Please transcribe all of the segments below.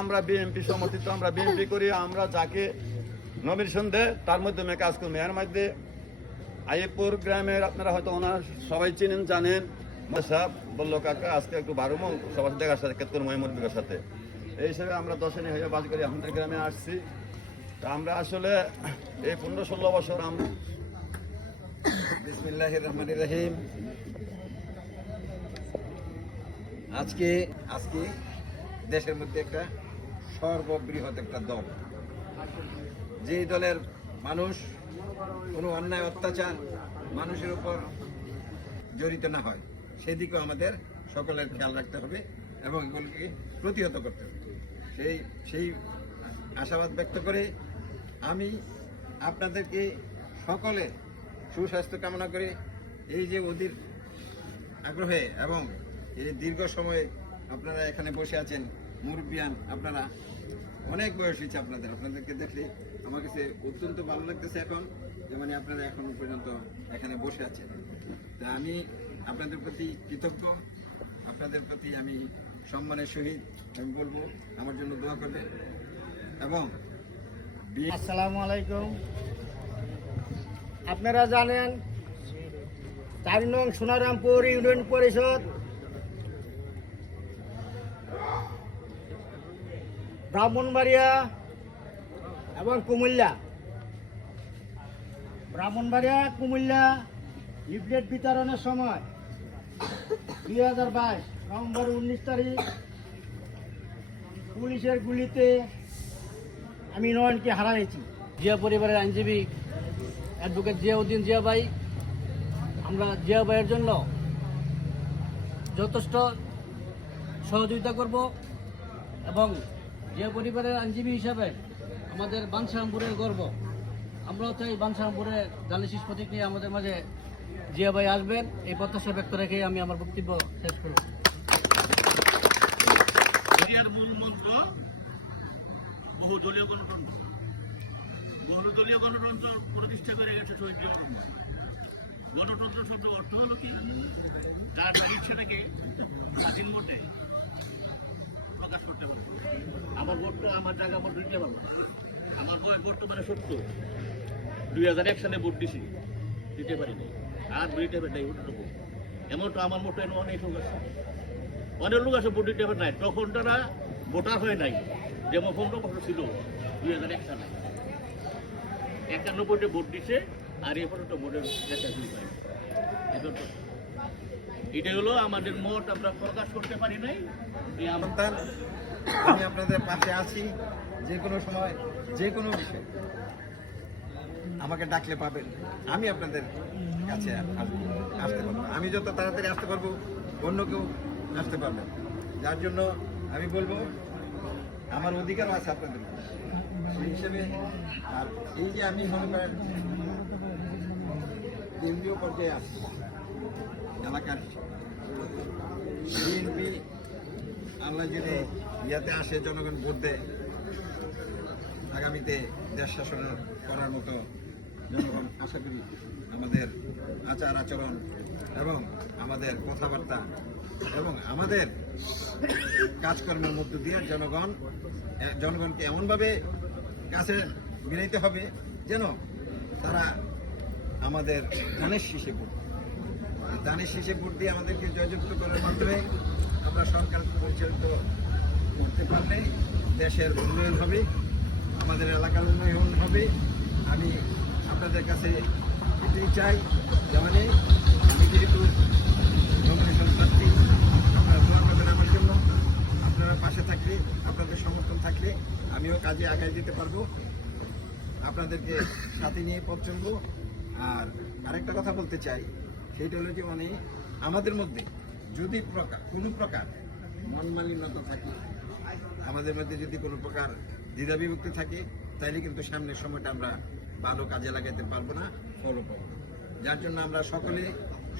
আমরা বিএনপি সমর্থিত, আমরা বিএনপি করি, আমরা যাকে নমিনেশন দেয় তার মাধ্যমে কাজ করবো। এর মধ্যে আইয়ুবপুর গ্রামের আপনারা হয়তো ওনার সবাই চিনেন, জানেন, সাহেব বললো কাকা আজকে একটু বারুমো সবার সাথে দেখার সাথে ক্ষেত্র মহিমুদ্দিনের সাথে, এই হিসেবে আমরা 10 হয়ে বাজ করি আপনাদের গ্রামে আসছি। তা আমরা আসলে এই 15-16 বছর আমরা বিসমিল্লাহির রহমানির রহিম। আজকে দেশের মধ্যে একটা সর্ববৃহৎ একটা দল, যেই দলের মানুষ কোনো অন্যায় অত্যাচার মানুষের উপর জড়িত না হয় সেদিকেও আমাদের সকলের খেয়াল রাখতে হবে এবং এগুলোকে প্রতিহত করতে হবে। সেই আশাবাদ ব্যক্ত করে আমি আপনাদেরকে সকলে সুস্বাস্থ্য কামনা করে এই যে অধীর আগ্রহে এবং এই দীর্ঘ সময়ে আপনারা এখানে বসে আছেন, মুরব্বিয়ান, আপনারা অনেক বয়স হয়েছে আপনাদেরকে দেখলে আমার কাছে অত্যন্ত ভালো লাগতেছে এখন, যে মানে আপনারা এখনো পর্যন্ত এখানে বসে আছেন। তা আমি আপনাদের প্রতি কৃতজ্ঞ, আপনাদের প্রতি আমি সম্মানের সহিত আমি বলবো আমার জন্য দোয়া করবে। এবং আসসালামু আলাইকুম। আপনারা জানেন 4 নং সোনারামপুর ইউনিয়ন পরিষদ ব্রাহ্মণবাড়িয়া এবং কুমিল্লা লিফলেট বিতরণের সময় 2022 নভেম্বর 19 তারিখ পুলিশের গুলিতে আমি নয়নকে হারিয়েছি। জিয়া পরিবারের আইনজীবী অ্যাডভোকেট জিয়াউদ্দিন জিয়া ভাই, আমরা জিয়া ভাইয়ের জন্য যথেষ্ট সহযোগিতা করব এবং জিয়া পরিবারের আইনজীবী হিসাবে আমাদের বাঞ্ছারামপুরের গর্ব, আমরাও চাই বাঞ্ছারামপুরের জালিশিস প্রতীক নিয়ে আমাদের মাঝে জিয়া ভাই আসবেন, এই প্রত্যাশা ব্যক্ত রেখে আমি আমার বক্তব্য শেষ করব। জিয়ার মূল মন্ত্র বহুদলীয় গণতন্ত্র। বহুদলীয় গণতন্ত্র প্রতিষ্ঠা করে গেছে শহীদ জিয়া। গণতন্ত্র শব্দ অর্থ হলো কি, তার ইচ্ছাটাকে স্বাধীন ভোটে প্রকাশ করতে পারবো। আমার ভোটটা আমার জায়গা ভোট দিতে পারবো। আমার বয়স বর্তমানে 70, 2001 সালে ভোট দিতে পারিনি, আর দিতে পারি নাই ভোট দেবো। এমন তো আমার মতো অনেক লোক আছে, অনেক লোক আছে ভোট দিতে পারে নাই, তখন তারা ভোটার হয় নাই। যেমন 15 বছর ছিল 2001 সালে, 91তে ভোট দিছে, আর এ পর্যন্ত ভোটের দেখা শুরু পাই। এটাই হলো আমাদের মত, আমরা প্রকাশ করতে পারি নাই। আমি আপনাদের পাশে আছি, যে কোনো সময় যে কোনো বিষয় আমাকে ডাকলে পাবেন, আমি আপনাদের কাছে আসতে পারবো। আমি যত তাড়াতাড়ি আসতে পারবো অন্য কেউ আসতে পারবেন, যার জন্য আমি বলবো আমার অধিকারও আছে আপনাদের সেই হিসেবে। আর এই যে আমি মনে করেন কেন্দ্রীয় পর্যায়ে আসছি, এলাকার বিএনপি আল্লাহ যদি ইয়াতে আসে, জনগণ ভোট দেয়, আগামীতে দেশ শাসন করার মতো জনগণ আশা করি আমাদের আচার আচরণ এবং আমাদের কথাবার্তা এবং আমাদের কাজকর্মের মধ্য দিয়ে জনগণকে এমনভাবে কাছে মিলাইতে হবে যেন তারা আমাদের ধানের শীষে ভোট দিয়ে আমাদেরকে জয়যুক্ত করার মাধ্যমে আমরা সরকার পরিচালিত করতে পারলে দেশের উন্নয়ন হবে, আমাদের এলাকার উন্নয়ন হবে। আমি আপনাদের কাছে এটাই চাই, যেমন আমি যেহেতু নমিনেশন প্রার্থী, আপনারা দোয়া করবেন আমার জন্য। আপনারা পাশে থাকলে, আপনাদের সমর্থন থাকলে আমিও কাজে আগায় দিতে পারবো, আপনাদেরকে সাথে নিয়ে পথ চলবো। আর আরেকটা কথা বলতে চাই, সেইটা হলো যে মানে আমাদের মধ্যে যদি কোনো প্রকার মনমালিন্যতা থাকে, আমাদের মধ্যে যদি কোনো প্রকার দ্বিধাবিভক্তি থাকে, তাইলে কিন্তু সামনের সময়টা আমরা ভালো কাজে লাগাতে পারবো না, ফলো পাবো না। যার জন্য আমরা সকলে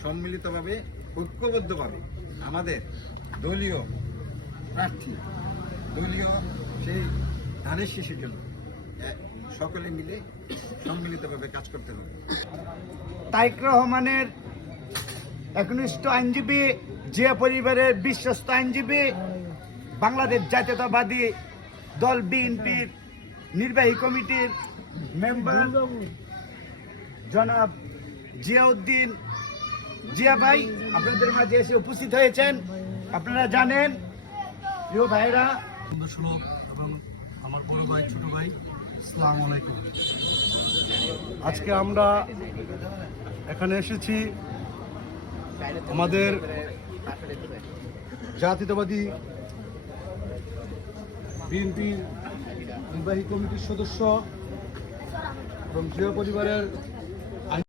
সম্মিলিতভাবে ঐক্যবদ্ধভাবে আমাদের দলীয় প্রার্থী, দলীয় সেই ধানের শীষের জন্য সকলে মিলে সম্মিলিতভাবে কাজ করতে হবে। তারেক রহমানের একনিষ্ঠ আইনজীবী, জিয়া পরিবারের বিশ্বস্ত আইনজীবী, বাংলাদেশ জাতীয়তাবাদী দল বিএনপির নির্বাহী কমিটির মেম্বার জনাব জিয়াউদ্দিন জিয়া ভাই আপনাদের মাঝে এসে উপস্থিত হয়েছেন। আপনারা জানেন প্রিয় ভাইরা, সুলভ এবং আমার বড় ভাই ছোট ভাই, আসসালামু আলাইকুম। আজকে আমরা এখানে এসেছি আমাদের জাতীয়তাবাদী বিএনপির নির্বাহী কমিটির সদস্য এবং জিয়া পরিবারের